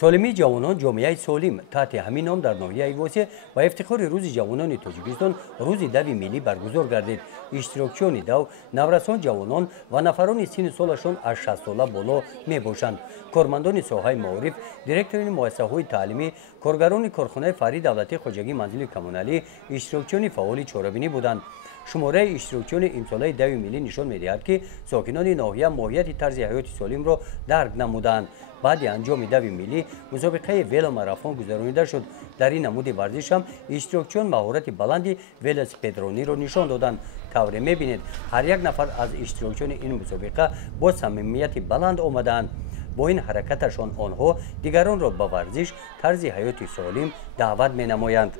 سالمی جوانان جامعه سالم تحت همین نام در ناحیه واسه و افتخار روز جوانان تاجیکستان روز دوی ملی برگزار گردید. اشتراکچیان دو نورسان جوانان و نفران سن سالشان از 60 ساله بالا می باشند. کارمندان ساحه معارف، دیرکتوران مؤسسه‌های تعلیمی، کارگران کارخانه فرید دولتی خواجگی منزل کمونالی اشتراکچیان فعال چهاربینی بودند. شماره اشتراکچیان امسال دوی ملی نشان می‌دهد که ساکنان ناحیه ماهیت طرز حیات سالم را درک نمودند. بعد انجام دوی ملی مسابقه ویلو ماراتون گذرانیده شد. در این نمود ورزش هم اشتراکچیان مهارت بلند ولسپدرانی را نشان دادند. طوری می‌بینید هر یک نفر از اشتراکچیان این مسابقه با صمیمیت بلند آمدند. با این حرکتشان آنها دیگران را به ورزش طرز حیات سالم دعوت می‌نمایند.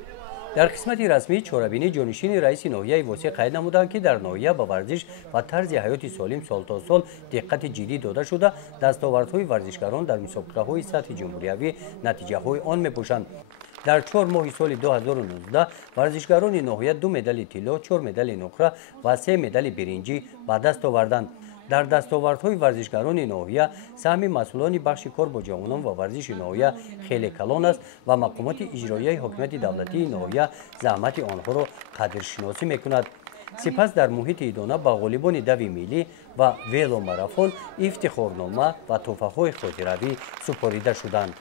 در قسمت رسمی چهاربینی جانشین رئیس ناحیه واسه قید نمودند که در ناحیه به ورزش و طرز حیات سالم سال تا سال دقت جدی داده شده دستاوردهای ورزشکاران در مسابقه‌های سطح جمهوری نتیجه‌های آن می‌باشند. در 4 ماه سال 2019 ورزشکاران ناحیه 2 مدال طلا، 4 مدال نقره و 3 مدال برنجی به دست آوردند. در دستاوردهای ورزشکاران ناحیه سهم مسئولان بخش کار با جوانان و ورزش ناحیه خیلی کلان است و مقامات اجرایی حکومت دولتی ناحیه زحمت آنها را قدرشناسی میکند. سپس در محیط ادانه به غالبان دوی ملی و ویلو ماراتون افتخارنامه و تحفه‌های خاطروی سپاریده شدند.